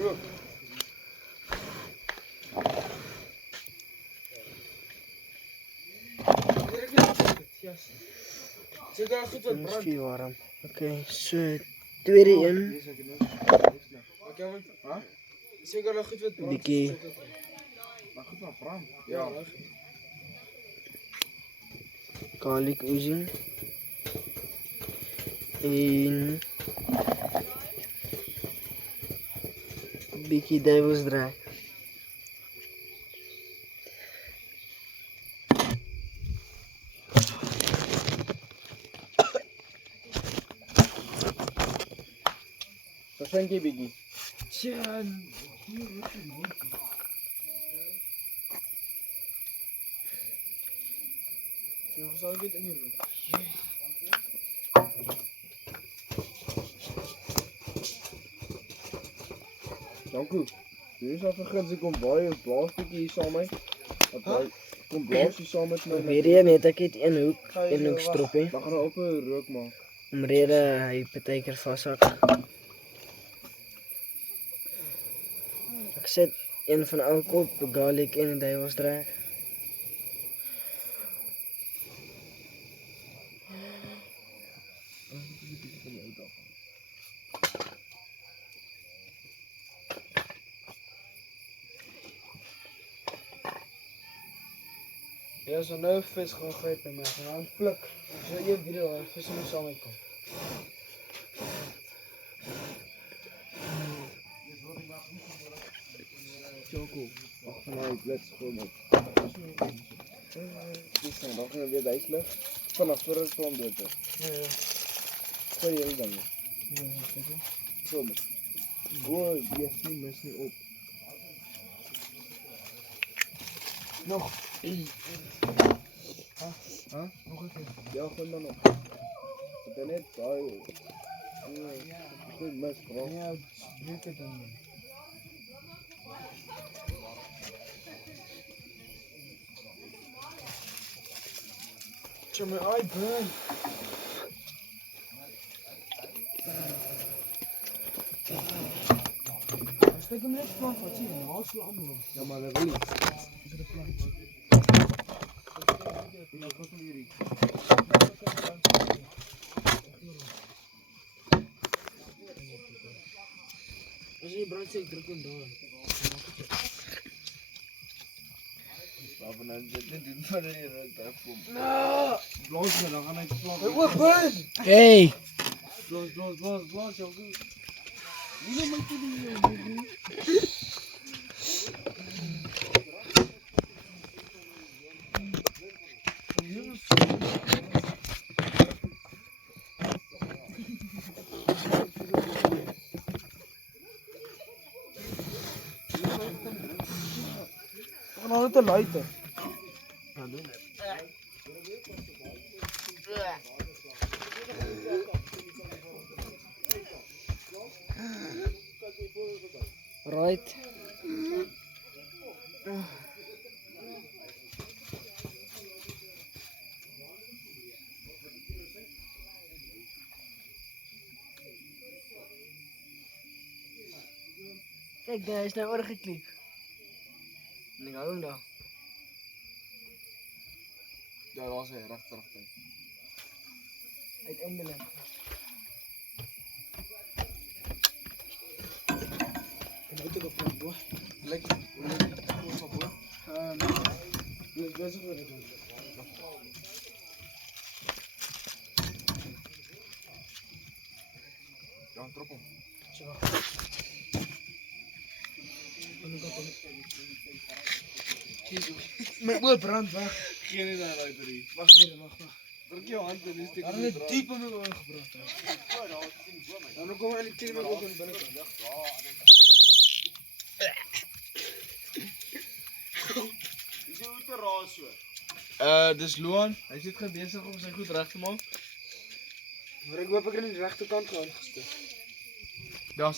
Rook. Zit daar goed wat brand? Misschien warm. Oké, so tweede een. Oké, man. Zeker nog goed wat brand. Bietjie. Maar goed maar brand. Ja. Garlic oozing. En bietjie duivelsdraai. Verschenk je Biggie. Tja, Ja, zal ik dit in doen? Dank u. Nu is even grens, ik kom bij een blaastukje hier samen. Kom blaasje samen met mij. weer een het ek het een hoek stroppie. Dan gaan we op een rook maken. Omrede hy partykeer vashak. Ek sit een van elk op, garlic en duivelsdraai. Ja, so nou vis gaan gryp by my. Gaan aan pluk. So een video waar vis moet saam uitkom. Choco. Ag van hy blits gewoon op. Dis dan dan gaan we weer duiselig. Vanaf voor het plan dood. Ja. Gooi jy dan. Ja, seker. So. Gooi, jy sien mes nie op. Nog. Nog een keer. Ja, gewoon dan nog. Het is net saai. Goed mes, bro. Ja, druk het dan. Tja, my eye burn. Steek hem net plant, wat zie je? Haal zo allemaal. Ja, maar dat wil niet. Is het een plant? Ja, wat doen jullie? Als je brandt, zeg druk hem door. Slapen nou, dit niet doen van de rook komt. Blaas me, dan gaan ik plakken. Open! Hey! Blaas, jou goed. Wie wil mij doen? We gaan altijd te luiten. Ja, doen het. Right. Kijk, daar is nou oorgekliep. En ik hou hem daar. Ja, dat was hij, recht. Uiteindelijk. Ik moet ook op boer. Lekker. Hoe op boer? Dus bezig met het. Ja, trok hem. Zo. Mijn oor brandt, wacht. Geen idee, luisterie. Wacht. Druk je hand en is dit. Hij heeft diep in mijn oor gebrand. Dan komen we in die klima ook in binnenkant. Is jy uit te raas so? Dis Loan. Hy sit besig om sy goed reg te maak. Maar ek hoop ek het aan die regte kant gesit. Ja,